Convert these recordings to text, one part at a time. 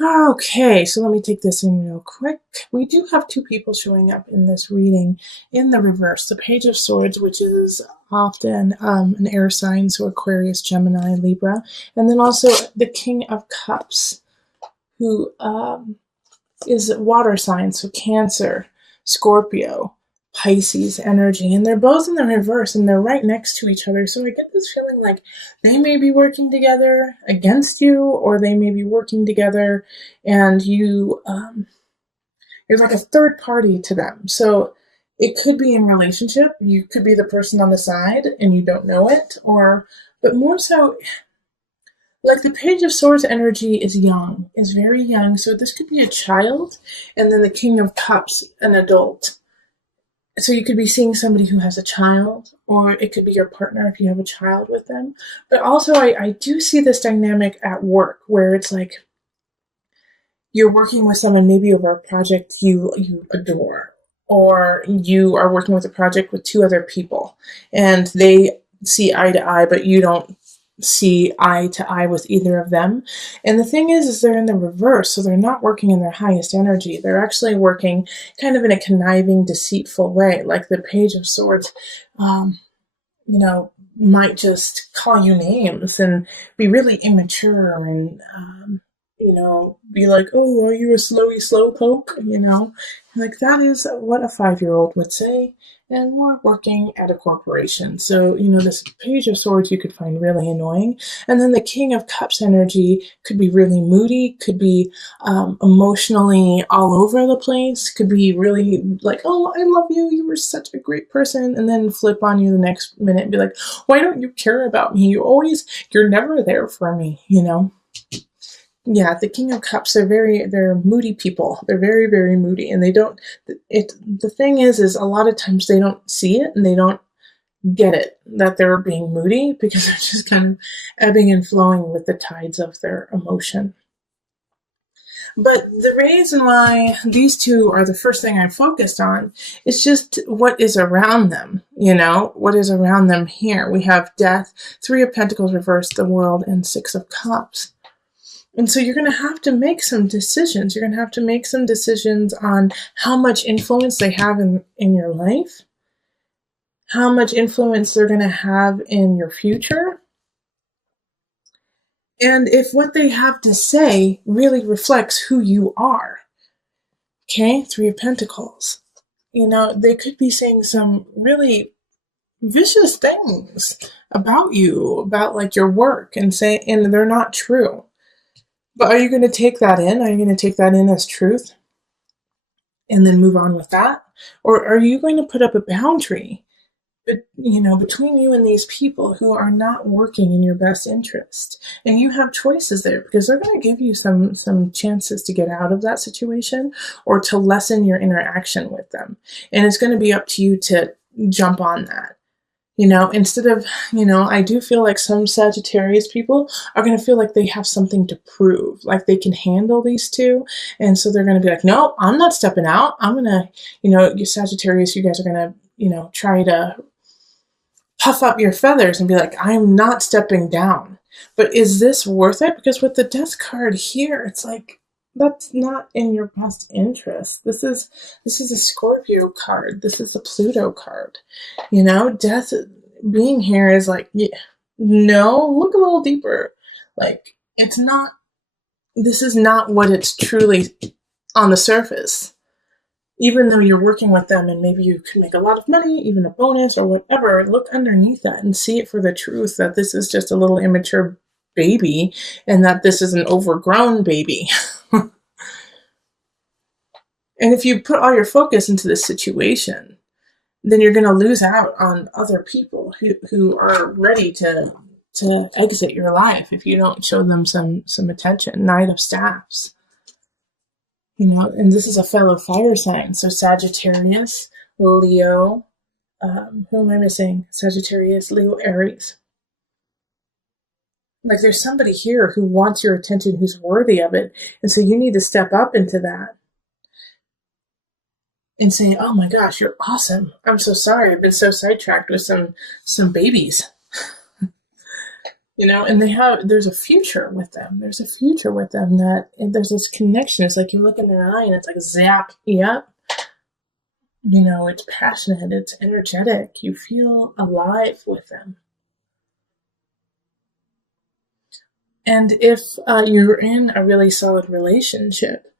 Okay, so let me take this in real quick. We do have two people showing up in this reading in the reverse. The Page of Swords, which is often an air sign, so Aquarius, Gemini, Libra, and then also the King of Cups, who is water sign, so Cancer, Scorpio, Pisces energy, and they're both in the reverse and they're right next to each other. So I get this feeling like they may be working together against you, or they may be working together and you're like a third party to them. So it could be in relationship. You could be the person on the side and you don't know it, or but more so like the Page of Swords energy is young, is very young. So this could be a child, and then the King of Cups, an adult. So you could be seeing somebody who has a child, or it could be your partner if you have a child with them. But also, I do see this dynamic at work where it's like you're working with someone maybe over a project you adore, or you are working with a project with two other people, and they see eye to eye, but you don't see eye to eye with either of them. And the thing is they're in the reverse, so they're not working in their highest energy. They're actually working kind of in a conniving, deceitful way. Like the Page of Swords, might just call you names and be really immature and be like, oh, are you a slowy slowpoke? Like that is what a 5-year-old would say. And we're working at a corporation. So, this Page of Swords you could find really annoying. And then the King of Cups energy could be really moody, could be emotionally all over the place, could be really like, oh, I love you, you were such a great person. And then flip on you the next minute and be like, why don't you care about me? You're never there for me. Yeah, the King of Cups, they're moody people. They're very, very moody, and they don't, the thing is a lot of times they don't see it and they don't get it that they're being moody because they're just kind of ebbing and flowing with the tides of their emotion. But the reason why these two are the first thing I focused on is just what is around them, what is around them here. We have Death, Three of Pentacles reversed, the World, and Six of Cups. And so you're going to have to make some decisions. You're going to have to make some decisions on how much influence they have in your life, how much influence they're going to have in your future, and if what they have to say really reflects who you are. Okay, Three of Pentacles. They could be saying some really vicious things about you, about like your work, and they're not true. But are you going to take that in? Are you going to take that in as truth and then move on with that? Or are you going to put up a boundary, between you and these people who are not working in your best interest? And you have choices there because they're going to give you some chances to get out of that situation or to lessen your interaction with them. And it's going to be up to you to jump on that. Instead of, I do feel like some Sagittarius people are going to feel like they have something to prove, like they can handle these two. And so they're going to be like, no, I'm not stepping out. I'm going to, you Sagittarius, you guys are going to, try to puff up your feathers and be like, I'm not stepping down. But is this worth it? Because with the Death card here, it's like, that's not in your best interest. This is a Scorpio card. This is a Pluto card. Death being here is like, yeah, no, look a little deeper. Like, this is not what it's truly on the surface. Even though you're working with them and maybe you can make a lot of money, even a bonus or whatever, look underneath that and see it for the truth that this is just a little immature baby and that this is an overgrown baby. And if you put all your focus into this situation, then you're going to lose out on other people who are ready to exit your life if you don't show them some attention. Knight of Staffs. And this is a fellow fire sign. So Sagittarius, Leo, who am I missing? Sagittarius, Leo, Aries. Like there's somebody here who wants your attention, who's worthy of it. And so you need to step up into that and say, oh my gosh, you're awesome. I'm so sorry. I've been so sidetracked with some babies. And there's a future with them. There's a future with them that there's this connection. It's like you look in their eye and it's like zap, yep. It's passionate, it's energetic. You feel alive with them. And if you're in a really solid relationship,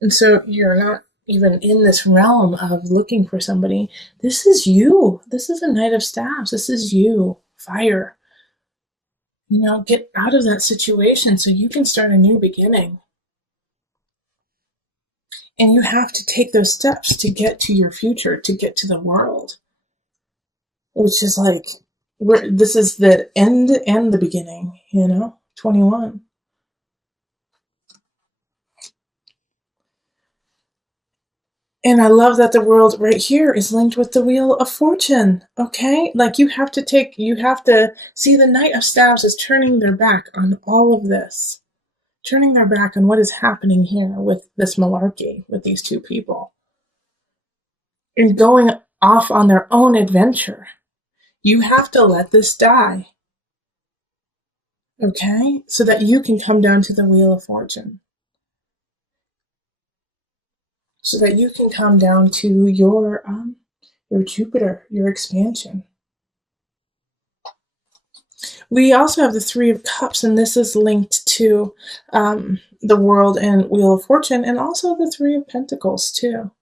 and so you're not even in this realm of looking for somebody, this is you. This is a Knight of Staves. This is you. Fire. Get out of that situation so you can start a new beginning. And you have to take those steps to get to your future, to get to the world. Which is like, this is the end and the beginning, 21. And I love that the world right here is linked with the Wheel of Fortune, okay? Like you have to see the Knight of Staves is turning their back on all of this. Turning their back on what is happening here with this malarkey, with these two people. And going off on their own adventure. You have to let this die. Okay? So that you can come down to the Wheel of Fortune. So that you can come down to your Jupiter, your expansion. We also have the Three of Cups, and this is linked to the World and Wheel of Fortune, and also the Three of Pentacles too.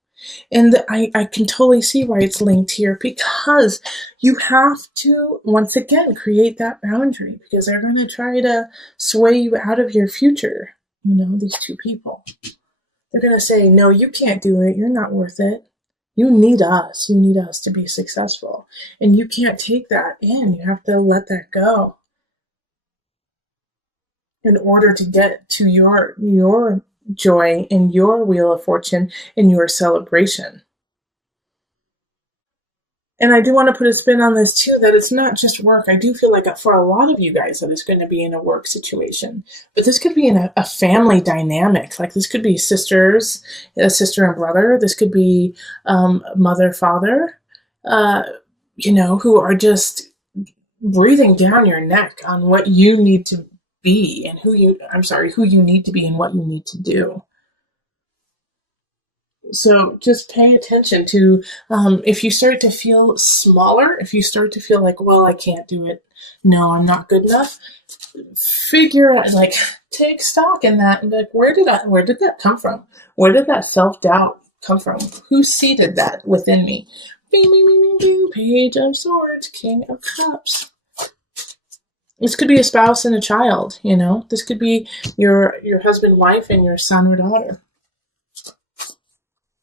And I can totally see why it's linked here, because you have to, once again, create that boundary, because they're going to try to sway you out of your future, these two people. They're going to say, no, you can't do it. You're not worth it. You need us. You need us to be successful. And you can't take that in. You have to let that go in order to get to your joy and your Wheel of Fortune and your celebration. And I do want to put a spin on this too, that it's not just work. I do feel like for a lot of you guys that it's going to be in a work situation, but this could be in a family dynamic. Like this could be sisters, a sister and brother. This could be mother, father, who are just breathing down your neck on what you need to be and who you need to be and what you need to do. So just pay attention to if you start to feel smaller, if you start to feel like, well, I can't do it. No, I'm not good enough. Figure out, take stock in that and be like, where did that come from? Where did that self-doubt come from? Who seeded that within me? Bing, bing, bing, bing, bing. Page of Swords, King of Cups. This could be a spouse and a child, This could be your husband, wife, and your son or daughter.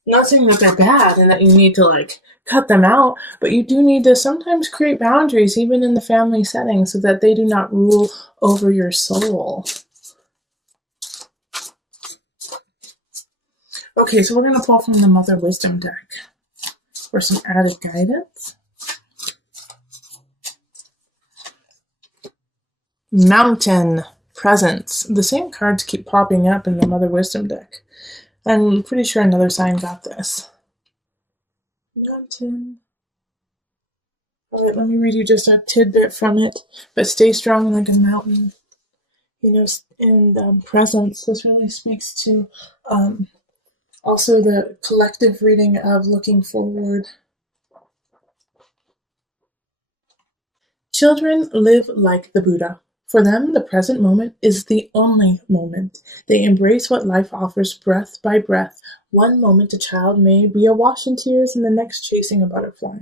Not saying that they're bad and that you need to cut them out, but you do need to sometimes create boundaries even in the family setting so that they do not rule over your soul. Okay, so we're going to pull from the Mother Wisdom deck for some added guidance. Mountain, Presence. The same cards keep popping up in the Mother Wisdom deck. I'm pretty sure another sign got this. Mountain. All right, let me read you just a tidbit from it. But stay strong like a mountain. And presence. This really speaks to also the collective reading of looking forward. Children live like the Buddha. For them, the present moment is the only moment. They embrace what life offers breath by breath. One moment a child may be awash in tears and the next chasing a butterfly.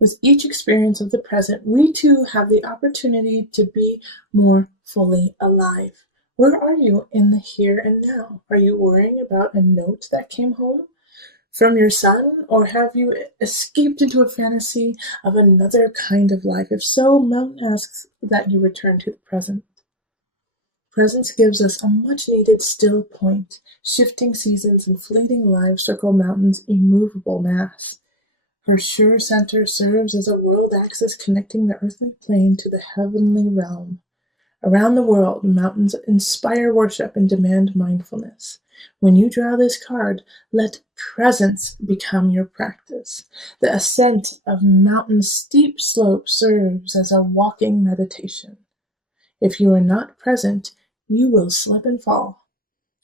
With each experience of the present, we too have the opportunity to be more fully alive. Where are you in the here and now? Are you worrying about a note that came home from your son, or have you escaped into a fantasy of another kind of life? If so, Mountain asks that you return to the present. Presence gives us a much-needed still point. Shifting seasons and fleeting lives circle Mountain's immovable mass. Her sure center serves as a world axis connecting the earthly plane to the heavenly realm. Around the world, mountains inspire worship and demand mindfulness. When you draw this card, let presence become your practice. The ascent of mountain's steep slope serves as a walking meditation. If you are not present, you will slip and fall.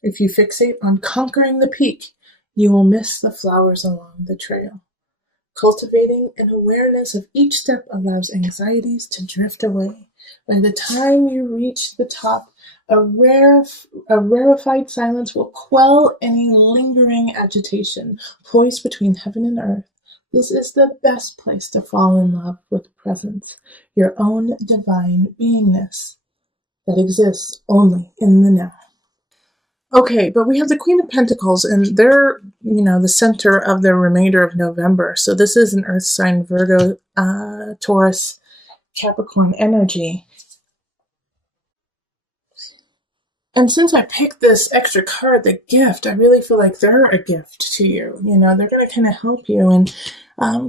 If you fixate on conquering the peak, you will miss the flowers along the trail. Cultivating an awareness of each step allows anxieties to drift away. By the time you reach the top, a rarefied silence will quell any lingering agitation. Poised between heaven and earth, this is the best place to fall in love with presence, your own divine beingness that exists only in the now. Okay, but we have the Queen of Pentacles, and they're, the center of the remainder of November. So this is an Earth sign, Virgo, Taurus, Capricorn energy. And since I picked this extra card, the gift, I really feel like they're a gift to you. They're going to kind of help you in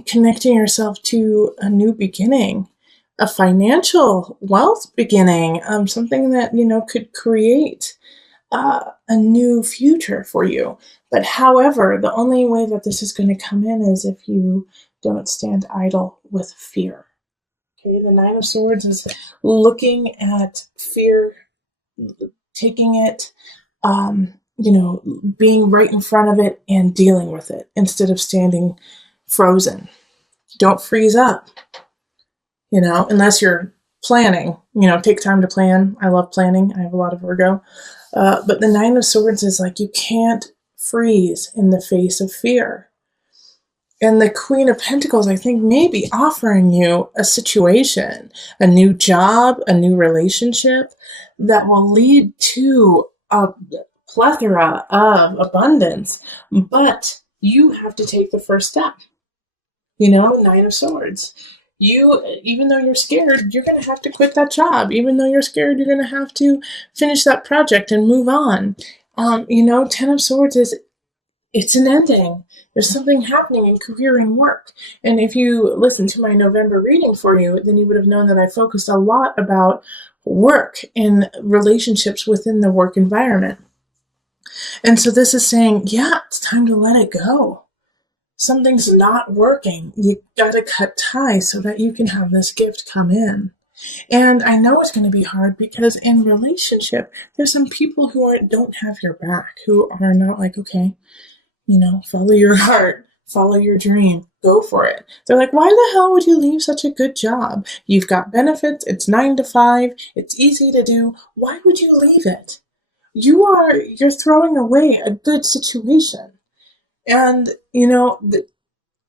connecting yourself to a new beginning, a financial wealth beginning, something that, could create a new future for you. But however, the only way that this is going to come in is if you don't stand idle with fear. Okay, the Nine of Swords is looking at fear, taking it, being right in front of it and dealing with it instead of standing frozen. Don't freeze up, unless you're planning, take time to plan. I love planning. I have a lot of Virgo. But the Nine of Swords is like you can't freeze in the face of fear. And the Queen of Pentacles, I think, may be offering you a situation, a new job, a new relationship that will lead to a plethora of abundance. But you have to take the first step. Nine of Swords. Even though you're scared, you're going to have to quit that job. Even though you're scared, you're going to have to finish that project and move on. Ten of Swords it's an ending. There's something happening in career and work. And if you listen to my November reading for you, then you would have known that I focused a lot about work and relationships within the work environment. And so this is saying, yeah, it's time to let it go. Something's not working. You gotta cut ties so that you can have this gift come in. And I know it's going to be hard because in relationship, there's some people who don't have your back, who are not like, okay, follow your heart, follow your dream, go for it. They're like, why the hell would you leave such a good job? You've got benefits. It's 9 to 5. It's easy to do. Why would you leave it? You're throwing away a good situation. And,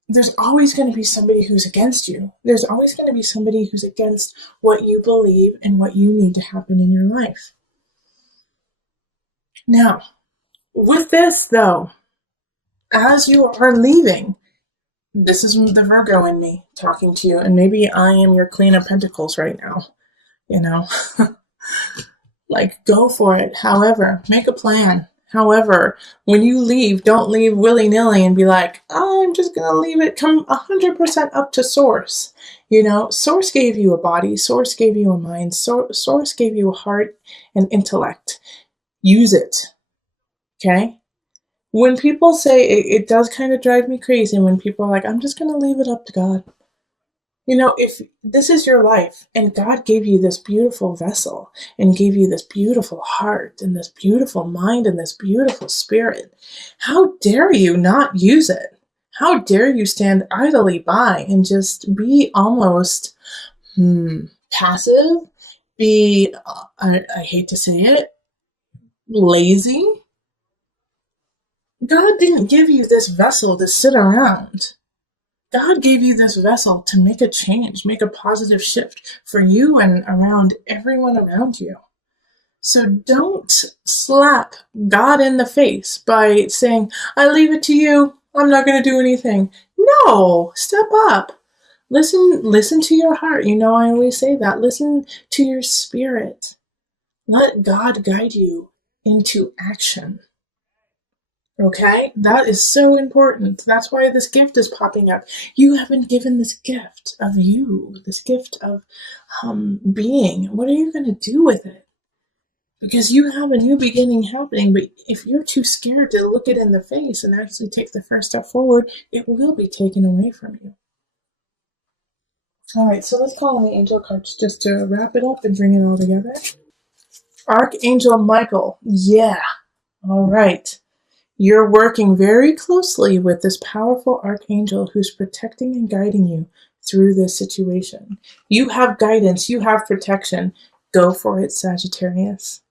there's always going to be somebody who's against you. There's always going to be somebody who's against what you believe and what you need to happen in your life. Now, with this, though, as you are leaving, this is the Virgo in me talking to you, and maybe I am your Queen of Pentacles right now, like, go for it. However, make a plan. However, when you leave, don't leave willy-nilly and be like, oh, I'm just going to leave it. Come 100% up to Source. Source gave you a body. Source gave you a mind. Source gave you a heart and intellect. Use it. Okay? When people say, it does kind of drive me crazy when people are like, I'm just going to leave it up to God. If this is your life and God gave you this beautiful vessel and gave you this beautiful heart and this beautiful mind and this beautiful spirit, how dare you not use it? How dare you stand idly by and just be almost passive, be, I hate to say it, lazy? God didn't give you this vessel to sit around. God gave you this vessel to make a change, make a positive shift for you and around everyone around you. So don't slap God in the face by saying, I leave it to you. I'm not going to do anything. No, step up. Listen to your heart. I always say that. Listen to your spirit. Let God guide you into action. Okay? That is so important. That's why this gift is popping up. You have been given this gift of you, this gift of being. What are you going to do with it? Because you have a new beginning happening, but if you're too scared to look it in the face and actually take the first step forward, it will be taken away from you. All right, so let's call on the angel cards just to wrap it up and bring it all together. Archangel Michael. Yeah. All right. You're working very closely with this powerful archangel who's protecting and guiding you through this situation. You have guidance, you have protection. Go for it, Sagittarius.